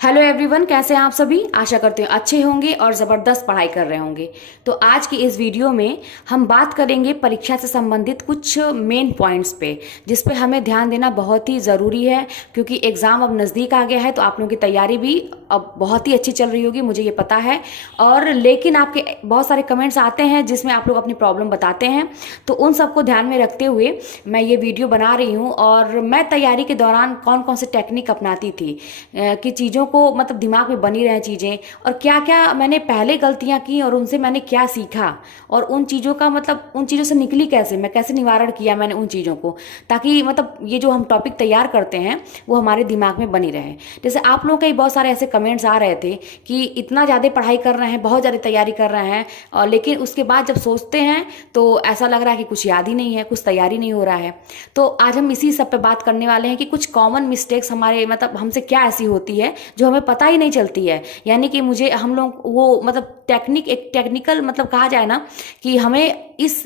Hello everyone, कैसे हैं आप सभी। आशा करते हैं अच्छे होंगे और ज़बरदस्त पढ़ाई कर रहे होंगे। तो आज की इस वीडियो में हम बात करेंगे परीक्षा से संबंधित कुछ मेन पॉइंट्स पे, जिस पे हमें ध्यान देना बहुत ही ज़रूरी है, क्योंकि एग्ज़ाम अब नज़दीक आ गया है। तो आप लोगों की तैयारी भी अब बहुत ही अच्छी चल रही होगी, मुझे ये पता है। और लेकिन आपके बहुत सारे कमेंट्स आते हैं जिसमें आप लोग अपनी प्रॉब्लम बताते हैं, तो उन सबको ध्यान में रखते हुए मैं ये वीडियो बना रही हूँ। और मैं तैयारी के दौरान कौन कौन से टेक्निक अपनाती थी कि चीज़ों को मतलब दिमाग में बनी रहे चीज़ें, और क्या क्या मैंने पहले गलतियां की और उनसे मैंने क्या सीखा, और उन चीज़ों का मतलब उन चीज़ों से निकली कैसे, मैं कैसे निवारण किया मैंने उन चीज़ों को, ताकि मतलब ये जो हम टॉपिक तैयार करते हैं वो हमारे दिमाग में बनी रहे। जैसे आप लोगों के बहुत सारे ऐसे कमेंट्स आ रहे थे कि इतना ज़्यादा पढ़ाई कर रहे हैं, बहुत ज़्यादा तैयारी कर रहे हैं, और लेकिन उसके बाद जब सोचते हैं तो ऐसा लग रहा है कि कुछ याद ही नहीं है, कुछ तैयारी नहीं हो रहा है। तो आज हम इसी सब पे बात करने वाले हैं कि कुछ कॉमन मिस्टेक्स हमारे मतलब हमसे क्या ऐसी होती है जो हमें पता ही नहीं चलती है। यानी कि मुझे हम लोग वो मतलब टेक्निक एक टेक्निकल मतलब कहा जाए ना कि हमें इस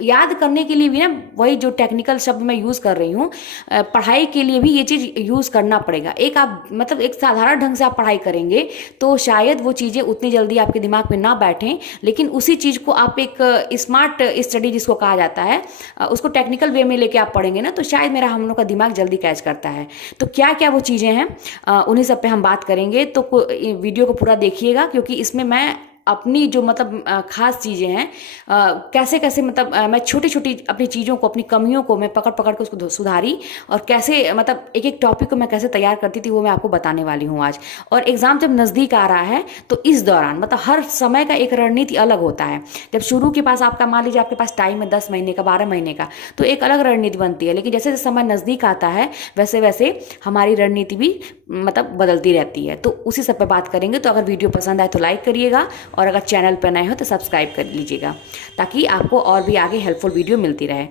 याद करने के लिए भी ना, वही जो टेक्निकल शब्द मैं यूज़ कर रही हूँ, पढ़ाई के लिए भी ये चीज़ यूज़ करना पड़ेगा। एक आप मतलब एक साधारण ढंग से आप पढ़ाई करेंगे तो शायद वो चीज़ें उतनी जल्दी आपके दिमाग में ना बैठें, लेकिन उसी चीज़ को आप एक स्मार्ट स्टडी जिसको कहा जाता है, उसको टेक्निकल वे में लेके आप पढ़ेंगे ना, तो शायद मेरा हम लोग का दिमाग जल्दी कैच करता है। तो क्या क्या वो चीज़ें हैं उन्हीं सब पे हम बात करेंगे। तो वीडियो को पूरा देखिएगा, क्योंकि इसमें मैं अपनी जो मतलब खास चीज़ें हैं, कैसे कैसे मतलब मैं छोटी छोटी अपनी चीज़ों को, अपनी कमियों को मैं पकड़ पकड़ के उसको सुधारी, और कैसे मतलब एक एक टॉपिक को मैं कैसे तैयार करती थी वो मैं आपको बताने वाली हूँ आज। और एग्ज़ाम जब नज़दीक आ रहा है तो इस दौरान मतलब हर समय का एक रणनीति अलग होता है। जब शुरू के पास आपका मान लीजिए आपके पास टाइम है 10 महीने का, 12 महीने का, तो एक अलग रणनीति बनती है। लेकिन जैसे जैसे समय नज़दीक आता है वैसे वैसे हमारी रणनीति भी मतलब बदलती रहती है। तो उसी सब पे बात करेंगे। तो अगर वीडियो पसंद आए तो लाइक करिएगा, और अगर चैनल पर नए हो तो सब्सक्राइब कर लीजिएगा, ताकि आपको और भी आगे हेल्पफुल वीडियो मिलती रहे।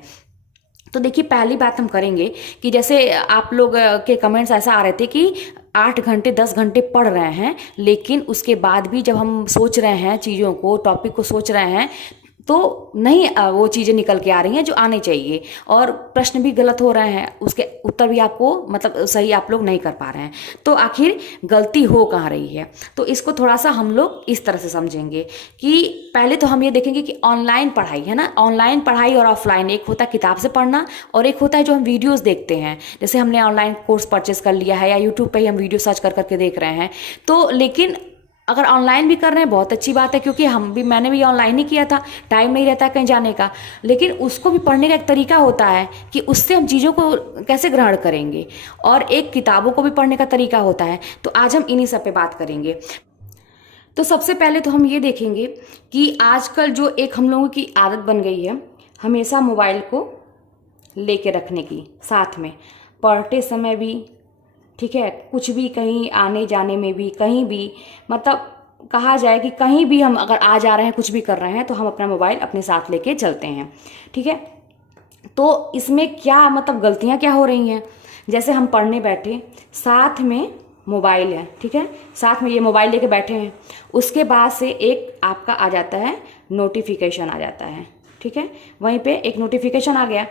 तो देखिए, पहली बात हम करेंगे कि जैसे आप लोग के कमेंट्स ऐसा आ रहे थे कि 8 घंटे 10 घंटे पढ़ रहे हैं, लेकिन उसके बाद भी जब हम सोच रहे हैं चीज़ों को, टॉपिक को सोच रहे हैं, तो नहीं वो चीज़ें निकल के आ रही हैं जो आनी चाहिए, और प्रश्न भी गलत हो रहे हैं, उसके उत्तर भी आपको मतलब सही आप लोग नहीं कर पा रहे हैं। तो आखिर गलती हो कहाँ रही है, तो इसको थोड़ा सा हम लोग इस तरह से समझेंगे कि पहले तो हम ये देखेंगे कि ऑनलाइन पढ़ाई है ना, ऑनलाइन पढ़ाई और ऑफलाइन, एक होता है किताब से पढ़ना और एक होता है जो हम वीडियोस देखते हैं। जैसे हमने ऑनलाइन कोर्स परचेस कर लिया है या यूट्यूब पे ही हम वीडियो सर्च कर करके देख रहे हैं। तो लेकिन अगर ऑनलाइन भी कर रहे हैं बहुत अच्छी बात है, क्योंकि मैंने भी ऑनलाइन ही किया था, टाइम नहीं रहता कहीं जाने का। लेकिन उसको भी पढ़ने का एक तरीका होता है कि उससे हम चीज़ों को कैसे ग्रहण करेंगे, और एक किताबों को भी पढ़ने का तरीका होता है। तो आज हम इन्हीं सब पे बात करेंगे। तो सबसे पहले तो हम ये देखेंगे कि आजकल जो एक हम लोगों की आदत बन गई है हमेशा मोबाइल को लेके रखने की, साथ में पढ़ते समय भी, ठीक है, कुछ भी कहीं आने जाने में भी, कहीं भी मतलब कहा जाए कि कहीं भी हम अगर आ जा रहे हैं, कुछ भी कर रहे हैं, तो हम अपना मोबाइल अपने साथ लेके चलते हैं। ठीक है, तो इसमें क्या मतलब गलतियां क्या हो रही हैं। जैसे हम पढ़ने बैठे, साथ में मोबाइल है, ठीक है, साथ में ये मोबाइल लेके बैठे हैं, उसके बाद से एक आपका आ जाता है नोटिफिकेशन आ जाता है। ठीक है, वहीं पे एक नोटिफिकेशन आ गया।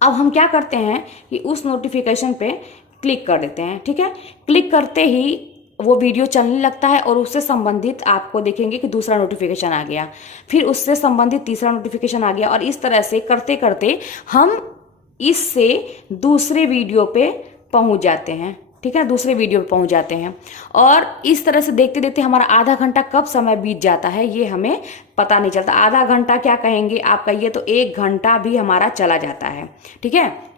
अब हम क्या करते हैं कि उस नोटिफिकेशन पे क्लिक कर देते हैं। ठीक है, क्लिक करते ही वो वीडियो चलने लगता है, और उससे संबंधित आपको देखेंगे कि दूसरा नोटिफिकेशन आ गया, फिर उससे संबंधित तीसरा नोटिफिकेशन आ गया, और इस तरह से करते करते हम इससे दूसरे वीडियो पे पहुंच जाते हैं। ठीक है, दूसरे वीडियो पे पहुंच जाते हैं, और इस तरह से देखते देखते हमारा आधा घंटा कब समय बीत जाता है ये हमें पता नहीं चलता। आधा घंटा क्या कहेंगे आप कहिए, तो 1 घंटा भी हमारा चला जाता है। ठीक है,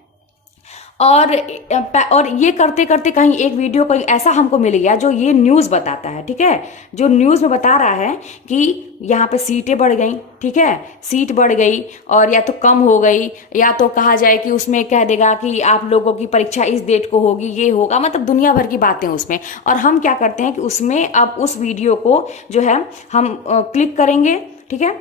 और ये करते करते कहीं एक वीडियो कहीं ऐसा हमको मिल गया जो ये न्यूज़ बताता है। ठीक है, जो न्यूज़ में बता रहा है कि यहाँ पे सीटें बढ़ गई, ठीक है, सीट बढ़ गई, और या तो कम हो गई, या तो कहा जाए कि उसमें कह देगा कि आप लोगों की परीक्षा इस डेट को होगी, ये होगा, मतलब दुनिया भर की बातें उसमें। और हम क्या करते हैं कि उसमें अब उस वीडियो को जो है हम क्लिक करेंगे, ठीक है,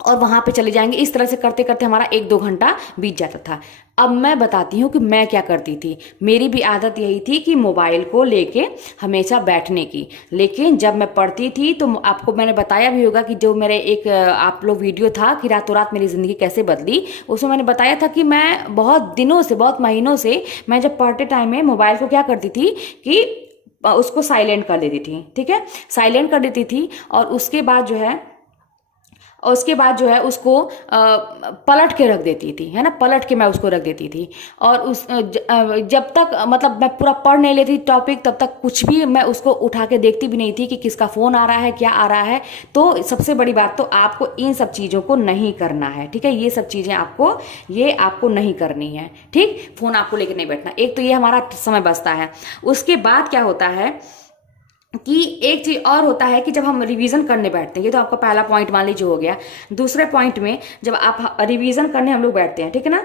और वहां पे चले जाएंगे। इस तरह से करते करते हमारा 1-2 घंटा बीत जाता था। अब मैं बताती हूँ कि मैं क्या करती थी। मेरी भी आदत यही थी कि मोबाइल को लेके हमेशा बैठने की। लेकिन जब मैं पढ़ती थी तो आपको मैंने बताया भी होगा कि जो मेरे एक आप लोग वीडियो था कि रातों रात मेरी ज़िंदगी कैसे बदली, उसमें मैंने बताया था कि मैं बहुत दिनों से, बहुत महीनों से मैं जब पढ़ते टाइम में मोबाइल को क्या करती थी कि उसको साइलेंट कर देती थी, ठीक है, साइलेंट कर देती थी। और उसके बाद जो है उसको पलट के रख देती थी, है ना, पलट के मैं उसको रख देती थी। और जब तक मतलब मैं पूरा पढ़ नहीं लेती टॉपिक, तब तक कुछ भी मैं उसको उठा के देखती भी नहीं थी कि किसका फ़ोन आ रहा है, क्या आ रहा है। तो सबसे बड़ी बात, तो आपको इन सब चीज़ों को नहीं करना है, ठीक है, ये सब चीज़ें आपको नहीं करनी है, ठीक। फ़ोन आपको लेके नहीं बैठना। एक तो ये हमारा समय बचता है। उसके बाद क्या होता है कि एक चीज और होता है कि जब हम रिवीजन करने बैठते हैं, ये तो आपका पहला पॉइंट मान लीजिए हो गया। दूसरे पॉइंट में जब आप रिवीजन करने हम लोग बैठते हैं, ठीक है ना,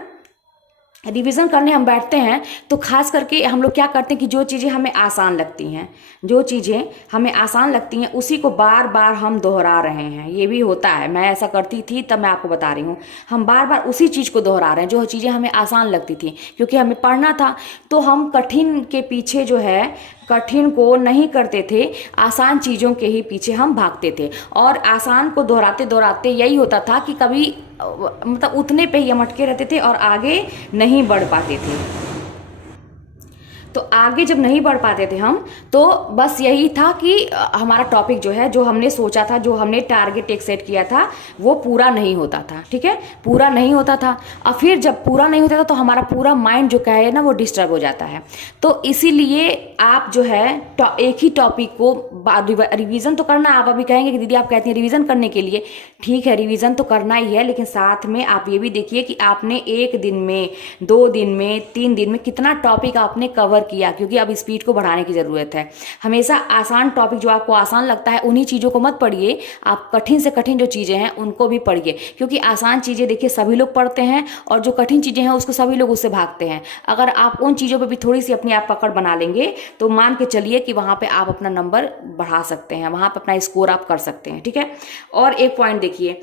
रिवीजन करने हम बैठते हैं तो खास करके हम लोग क्या करते हैं कि जो चीज़ें हमें आसान लगती हैं उसी को बार बार हम दोहरा रहे हैं। ये भी होता है, मैं ऐसा करती थी तब मैं आपको बता रही हूँ। हम बार बार उसी चीज़ को दोहरा रहे हैं जो चीज़ें हमें आसान लगती थी, क्योंकि हमें पढ़ना था। तो हम कठिन के पीछे जो है, कठिन को नहीं करते थे, आसान चीज़ों के ही पीछे हम भागते थे। और आसान को दोहराते दोहराते यही होता था कि कभी मतलब उतने पे ही हम अटके रहते थे और आगे नहीं बढ़ पाते थे। तो आगे जब नहीं बढ़ पाते थे हम, तो बस यही था कि हमारा टॉपिक जो है, जो हमने सोचा था, जो हमने टारगेट एक सेट किया था, वो पूरा नहीं होता था, ठीक है, पूरा नहीं होता था। और फिर जब पूरा नहीं होता था तो हमारा पूरा माइंड जो कहे ना वो डिस्टर्ब हो जाता है। तो इसीलिए आप जो है एक ही टॉपिक को रिवीजन तो करना। आप अभी कहेंगे कि दीदी आप कहती हैं रिवीजन करने के लिए, ठीक है, रिवीजन तो करना ही है, लेकिन साथ में आप ये भी देखिए कि आपने एक दिन में, 2 दिन में, 3 दिन में कितना टॉपिक आपने कवर किया, क्योंकि अब स्पीड को बढ़ाने की जरूरत है। हमेशा आसान टॉपिक जो आपको आसान लगता है उन्हीं चीज़ों को मत पढ़िए, आप कठिन से कठिन जो चीज़ें हैं उनको भी पढ़िए। क्योंकि आसान चीज़ें देखिए सभी लोग पढ़ते हैं, और जो कठिन चीज़ें हैं उसको सभी लोग उससे भागते हैं। अगर आप उन चीज़ों पर भी थोड़ी सी अपनी आप पकड़ बना लेंगे तो मान के चलिए कि वहाँ पर आप अपना नंबर बढ़ा सकते हैं, वहाँ पर अपना स्कोर आप कर सकते हैं, ठीक है। और एक पॉइंट देखिए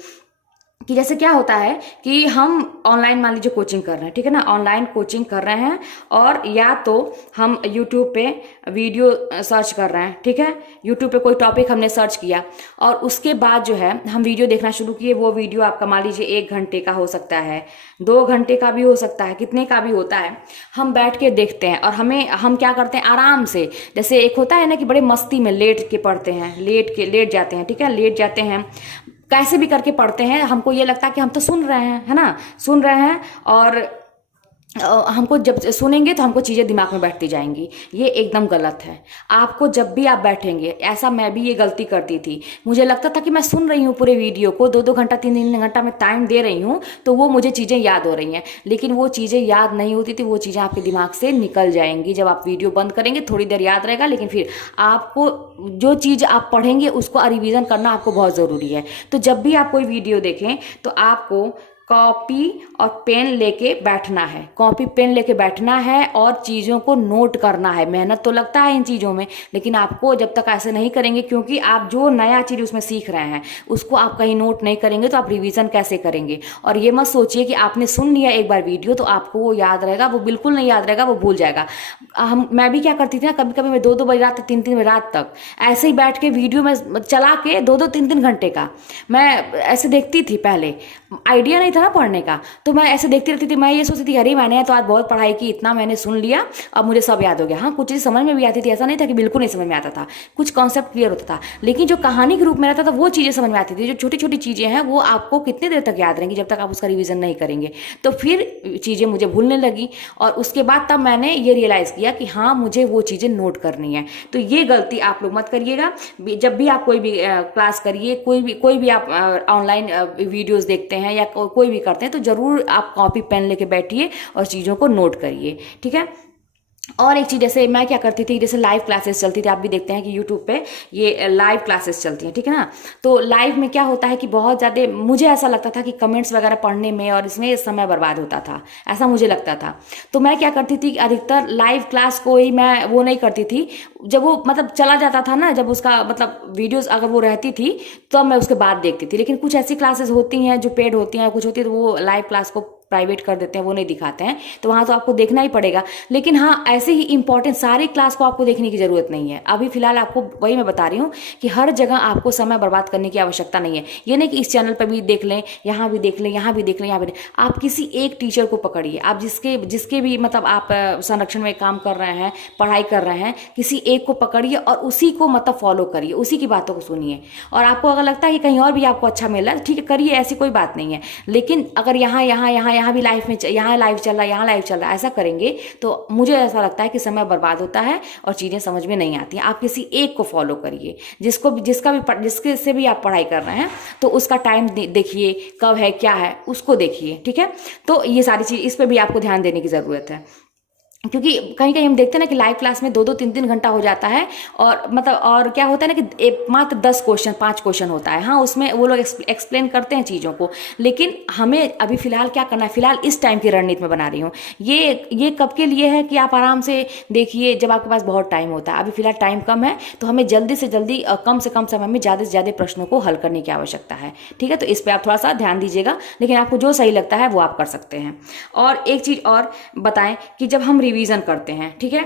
कि जैसे क्या होता है कि हम ऑनलाइन मान लीजिए कोचिंग कर रहे हैं, ठीक है ना, ऑनलाइन कोचिंग कर रहे हैं, और या तो हम यूट्यूब पे वीडियो सर्च कर रहे हैं, ठीक है, यूट्यूब पे कोई टॉपिक हमने सर्च किया और उसके बाद जो है हम वीडियो देखना शुरू किए। वो वीडियो आपका मान लीजिए 1 घंटे का हो सकता है, 2 घंटे का भी हो सकता है, कितने का भी होता है। हम बैठ के देखते हैं और हम क्या करते हैं आराम से, जैसे एक होता है ना कि बड़े मस्ती में लेट के पढ़ते हैं, लेट जाते हैं, ठीक है, लेट जाते हैं, कैसे भी करके पढ़ते हैं। हमको ये लगता है कि हम तो सुन रहे हैं, है ना, सुन रहे हैं, और हमको जब सुनेंगे तो हमको चीज़ें दिमाग में बैठती जाएंगी। ये एकदम गलत है। आपको जब भी आप बैठेंगे, ऐसा मैं भी ये गलती करती थी, मुझे लगता था कि मैं सुन रही हूँ पूरे वीडियो को, 2-2 घंटा 3-3 घंटा मैं टाइम दे रही हूँ, तो वो मुझे चीज़ें याद हो रही हैं, लेकिन वो चीज़ें याद नहीं होती थी। वो चीज़ें आपके दिमाग से निकल जाएंगी। जब आप वीडियो बंद करेंगे थोड़ी देर याद रहेगा, लेकिन फिर आपको जो चीज़ आप पढ़ेंगे उसको रिवीजन करना आपको बहुत ज़रूरी है। तो जब भी आप कोई वीडियो देखें तो आपको कॉपी और पेन लेके बैठना है, कॉपी पेन लेके बैठना है और चीज़ों को नोट करना है। मेहनत तो लगता है इन चीज़ों में, लेकिन आपको जब तक ऐसे नहीं करेंगे, क्योंकि आप जो नया चीज़ उसमें सीख रहे हैं उसको आप कहीं नोट नहीं करेंगे तो आप रिवीजन कैसे करेंगे। और ये मत सोचिए कि आपने सुन लिया एक बार वीडियो तो आपको वो याद रहेगा, वो बिल्कुल नहीं याद रहेगा, वो भूल जाएगा। मैं भी क्या करती थी ना, कभी कभी मैं 2-2 बजे रात तक, 3-3 बजे रात तक ऐसे ही बैठ के वीडियो में चला के 2-2 3-3 घंटे का मैं ऐसे देखती थी। पहले आइडिया नहीं था ना पढ़ने का, तो मैं ऐसे देखती रहती थी। मैं ये सोचती थी अरे मैंने तो आज बहुत पढ़ाई की, इतना मैंने सुन लिया, अब मुझे सब याद हो गया। हाँ, कुछ चीज़ समझ में भी आती थी, ऐसा नहीं था कि बिल्कुल नहीं समझ में आता था, कुछ कॉन्सेप्ट क्लियर होता था। लेकिन जो कहानी के रूप में रहता था वो चीज़ें समझ में आती थी। जो छोटी छोटी चीज़ें हैं वो आपको कितने देर तक याद रहेंगी जब तक आप उसका रिविजन नहीं करेंगे। तो फिर चीज़ें मुझे भूलने लगी, और उसके बाद तब मैंने ये रियलाइज़ किया कि हाँ मुझे वो चीज़ें नोट करनी है। तो ये गलती आप लोग मत करिएगा। जब भी आप कोई भी क्लास करिए, कोई भी आप ऑनलाइन वीडियोस देखते हैं या कोई भी करते हैं, तो ज़रूर आप कॉपी पेन लेके बैठिए और चीज़ों को नोट करिए, ठीक है। और एक चीज़, जैसे मैं क्या करती थी, जैसे लाइव क्लासेस चलती थी, आप भी देखते हैं कि यूट्यूब पे ये लाइव क्लासेस चलती हैं, ठीक है ना। तो लाइव में क्या होता है कि बहुत ज़्यादा मुझे ऐसा लगता था कि कमेंट्स वगैरह पढ़ने में और इसमें समय बर्बाद होता था, ऐसा मुझे लगता था। तो मैं क्या करती थी, अधिकतर लाइव क्लास को ही मैं वो नहीं करती थी। जब वो मतलब चला जाता था ना, जब उसका मतलब वीडियोस अगर वो रहती थी तो मैं उसके बाद देखती थी। लेकिन कुछ ऐसी क्लासेस होती हैं जो पेड होती हैं, कुछ होती है तो वो लाइव क्लास को प्राइवेट कर देते हैं, वो नहीं दिखाते हैं, तो वहाँ तो आपको देखना ही पड़ेगा। लेकिन हाँ, ऐसे ही इंपॉर्टेंट सारी क्लास को आपको देखने की ज़रूरत नहीं है। अभी फिलहाल आपको वही मैं बता रही हूँ कि हर जगह आपको समय बर्बाद करने की आवश्यकता नहीं है। ये नहीं कि इस चैनल पर भी देख लें, यहाँ भी देख लें, यहाँ भी देख लें, यहाँ भी आप किसी एक टीचर को पकड़िए, आप जिसके भी मतलब आप संरक्षण में काम कर रहे हैं, पढ़ाई कर रहे हैं, किसी एक को पकड़िए और उसी को मतलब फॉलो करिए, उसी की बातों को सुनिए। और आपको अगर लगता है कि कहीं और भी आपको अच्छा मिल रहा है, ठीक है, करिए, ऐसी कोई बात नहीं है। लेकिन अगर यहाँ भी लाइफ में यहाँ लाइव चल रहा है, यहाँ लाइव चल रहा है, ऐसा करेंगे तो मुझे ऐसा लगता है कि समय बर्बाद होता है और चीज़ें समझ में नहीं आती हैं। आप किसी एक को फॉलो करिए, जिसके से भी आप पढ़ाई कर रहे हैं, तो उसका टाइम देखिए, कब है, क्या है, उसको देखिए, ठीक है। तो ये सारी चीज़, इस पर भी आपको ध्यान देने की ज़रूरत है, क्योंकि कहीं कहीं हम देखते हैं ना कि लाइव क्लास में 2-2 3-3 घंटा हो जाता है, और मतलब और क्या होता है ना कि मात्र 10 क्वेश्चन 5 क्वेश्चन होता है। हाँ, उसमें वो लोग एक्सप्लेन करते हैं चीज़ों को, लेकिन हमें अभी फ़िलहाल क्या करना है, फ़िलहाल इस टाइम की रणनीति में बना रही हूँ। ये कब के लिए है कि आप आराम से देखिए जब आपके पास बहुत टाइम होता है। अभी फ़िलहाल टाइम कम है, तो हमें जल्दी से जल्दी कम से कम समय में ज़्यादा से ज़्यादा प्रश्नों को हल करने की आवश्यकता है, ठीक है। तो इस पर आप थोड़ा सा ध्यान दीजिएगा, लेकिन आपको जो सही लगता है वो आप कर सकते हैं। और एक चीज़ और बताएं कि जब हम रिवीजन करते हैं, ठीक है,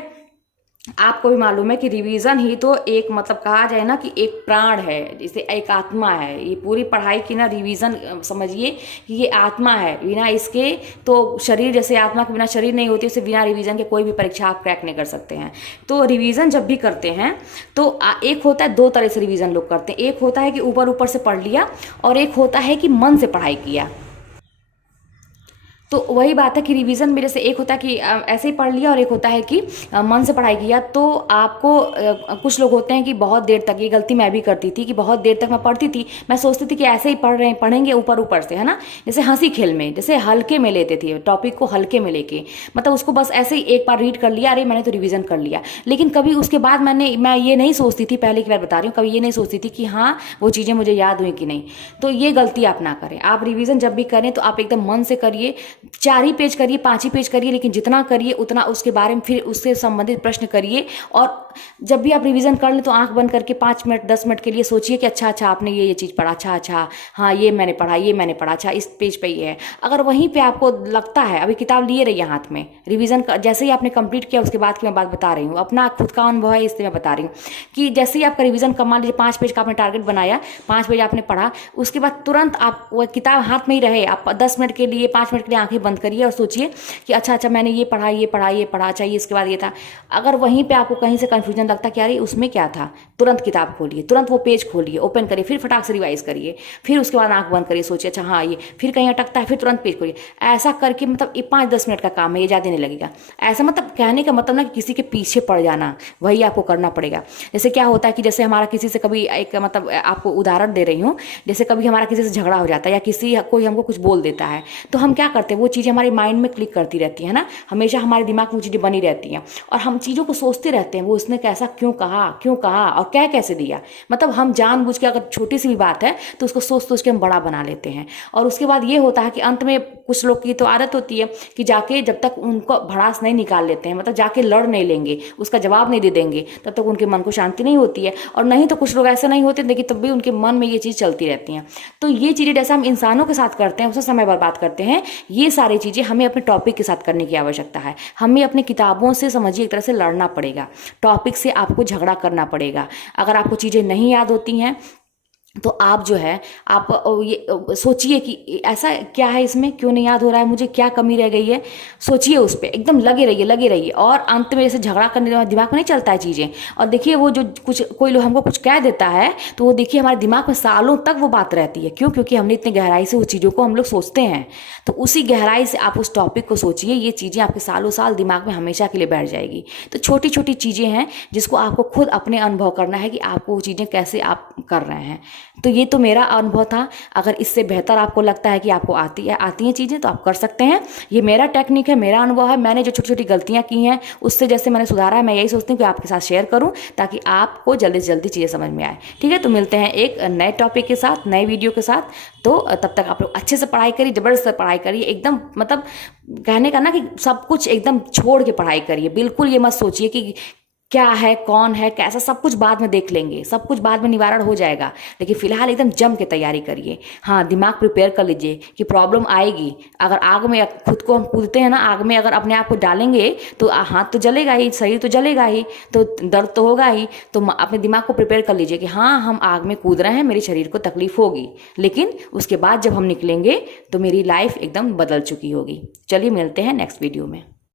आपको भी मालूम है कि रिवीजन ही तो एक मतलब कहा जाए ना कि एक प्राण है, जैसे एक आत्मा है। ये पूरी पढ़ाई की ना रिवीजन समझिए कि ये आत्मा है, बिना इसके तो शरीर, जैसे आत्मा के बिना शरीर नहीं होती, उसे बिना रिवीजन के कोई भी परीक्षा आप क्रैक नहीं कर सकते हैं। तो रिवीजन जब भी करते हैं तो एक होता है, 2 तरह से रिवीजन लोग करते हैं। एक होता है कि ऊपर ऊपर से पढ़ लिया, और एक होता है कि मन से पढ़ाई किया। तो वही बात है कि रिवीजन मेरे से एक होता है कि ऐसे ही पढ़ लिया, और एक होता है कि मन से पढ़ाई किया। तो आपको कुछ लोग होते हैं कि बहुत देर तक, ये गलती मैं भी करती थी कि बहुत देर तक मैं पढ़ती थी, मैं सोचती थी कि ऐसे ही पढ़ेंगे ऊपर ऊपर से, है ना, जैसे हंसी खेल में, जैसे हल्के में लेते थे टॉपिक को, हल्के में लेके, मतलब उसको बस ऐसे ही एक बार रीड कर लिया, अरे मैंने तो रिविजन कर लिया। लेकिन कभी उसके बाद मैं ये नहीं सोचती थी, पहले की बार बता रही हूँ, कभी ये नहीं सोचती थी कि हाँ वो चीज़ें मुझे याद हुई कि नहीं। तो ये गलती आप ना करें। आप रिविजन जब भी करें तो आप एकदम मन से करिए, 4 ही पेज करिए, 5 ही पेज करिए, लेकिन जितना करिए उतना उसके बारे में फिर उससे संबंधित प्रश्न करिए। और जब भी आप रिवीजन कर लें तो आंख बंद करके 5 मिनट 10 मिनट के लिए सोचिए कि अच्छा आपने ये चीज़ पढ़ा, अच्छा हाँ ये मैंने पढ़ा, अच्छा इस पेज पे ये है। अगर वहीं पे आपको लगता है, अभी किताब लिए रहिए हाथ में, रिवीजन जैसे ही आपने कंप्लीट किया उसके बाद की मैं बात बता रही हूँ, अपना खुद का अनुभव है इसलिए मैं बता रही हूँ कि जैसे ही आपका रिवीजन मान लीजिए 5 पेज का आपने टारगेट बनाया, 5 पेज आपने पढ़ा, उसके बाद तुरंत आप वो किताब हाथ में ही रहे, आप 10 मिनट के लिए 5 मिनट के लिए आंखें बंद करिए और सोचिए कि अच्छा मैंने ये पढ़ा, चाहिए इसके बाद ये था। अगर वहीं पे आपको कहीं से कंफ्यूजन लगता कि यार उसमें क्या था, तुरंत किताब खोलिए, तुरंत वो पेज खोलिए, ओपन करिए, फिर फटाक से रिवाइज करिए, फिर उसके बाद आंख बंद करिए, सोचिए अच्छा हाँ ये, फिर कहीं अटकता है फिर तुरंत पेज खोलिए। ऐसा करके मतलब ये 5-10 मिनट का काम है, ये ज़्यादा नहीं लगेगा। ऐसा मतलब कहने का मतलब ना कि किसी के पीछे पड़ जाना, वही आपको करना पड़ेगा। जैसे क्या होता है कि जैसे हमारा किसी से कभी एक मतलब आपको उदाहरण दे रही हूँ, जैसे कभी हमारा किसी से झगड़ा हो जाता है या कोई हमको कुछ बोल देता है, तो हम क्या करते हैं, वो चीज़ें हमारे माइंड में क्लिक करती रहती है ना, हमेशा हमारे दिमाग में वो चीज़ें बनी रहती हैं और हम चीज़ों को सोचते रहते हैं, वो उसने कैसा क्यों कहा और कैसे दिया। मतलब हम जानबूझ के अगर छोटी सी भी बात है तो उसको सोच के हम बड़ा बना लेते हैं। और उसके बाद ये होता है कि अंत में कुछ लोग की तो आदत होती है कि जाके जब तक उनको भड़ास नहीं निकाल लेते हैं, मतलब जाके लड़ नहीं लेंगे, उसका जवाब नहीं दे देंगे, तब तक उनके मन को शांति नहीं होती है। और नहीं तो कुछ लोग ऐसे नहीं होते, लेकिन तब भी उनके मन में ये चीज़ चलती रहती हैं। तो ये चीज़ें जैसे हम इंसानों के साथ करते हैं, उससे समय बर्बाद करते हैं, ये सारी चीज़ें हमें अपने टॉपिक के साथ करने की आवश्यकता है। हमें अपनी किताबों से समझिए एक तरह से लड़ना पड़ेगा, टॉपिक से आपको झगड़ा करना पड़ेगा। अगर आपको चीज़ें नहीं याद होती हैं तो आप जो है आप ये सोचिए कि ऐसा क्या है, इसमें क्यों नहीं याद हो रहा है, मुझे क्या कमी रह गई है, सोचिए उस पर एकदम लगे रहिए। और अंत में जैसे झगड़ा करने के दिमाग में नहीं चलता है चीज़ें। और देखिए वो जो कोई लोग हमको कुछ कह देता है तो वो देखिए हमारे दिमाग में सालों तक वो बात रहती है। क्यों? क्योंकि हमने इतनी गहराई से वो चीज़ों को हम लोग सोचते हैं। तो उसी गहराई से आप उस टॉपिक को सोचिए, ये चीज़ें आपके सालों साल दिमाग में हमेशा के लिए बैठ जाएगी। तो छोटी छोटी चीज़ें हैं जिसको आपको खुद अपने अनुभव करना है कि आपको वो चीज़ें कैसे आप कर रहे हैं। तो ये तो मेरा अनुभव था। अगर इससे बेहतर आपको लगता है कि आपको आती हैं चीज़ें तो आप कर सकते हैं। ये मेरा टेक्निक है, मेरा अनुभव है। मैंने जो छोटी छोटी गलतियां की हैं उससे जैसे मैंने सुधारा है, मैं यही सोचती हूँ कि आपके साथ शेयर करूं ताकि आपको जल्दी से जल्दी चीज़ें समझ में आए। ठीक है, तो मिलते हैं एक नए टॉपिक के साथ, नए वीडियो के साथ। तो तब तक आप लोग अच्छे से पढ़ाई करिए, ज़बरदस्त पढ़ाई करिए, एकदम मतलब कहने का ना कि सब कुछ एकदम छोड़ के पढ़ाई करिए। बिल्कुल ये मत सोचिए कि क्या है, कौन है, कैसा, सब कुछ बाद में देख लेंगे, सब कुछ बाद में निवारण हो जाएगा। लेकिन फिलहाल एकदम जम के तैयारी करिए। हाँ, दिमाग प्रिपेयर कर लीजिए कि प्रॉब्लम आएगी। अगर आग में खुद को हम कूदते हैं ना, आग में अगर अपने आप को डालेंगे तो हाथ तो जलेगा ही, शरीर तो जलेगा ही, तो दर्द तो होगा ही। तो अपने दिमाग को प्रिपेयर कर लीजिए कि हाँ, हम आग में कूद रहे हैं, मेरे शरीर को तकलीफ होगी, लेकिन उसके बाद जब हम निकलेंगे तो मेरी लाइफ एकदम बदल चुकी होगी। चलिए मिलते हैं नेक्स्ट वीडियो में।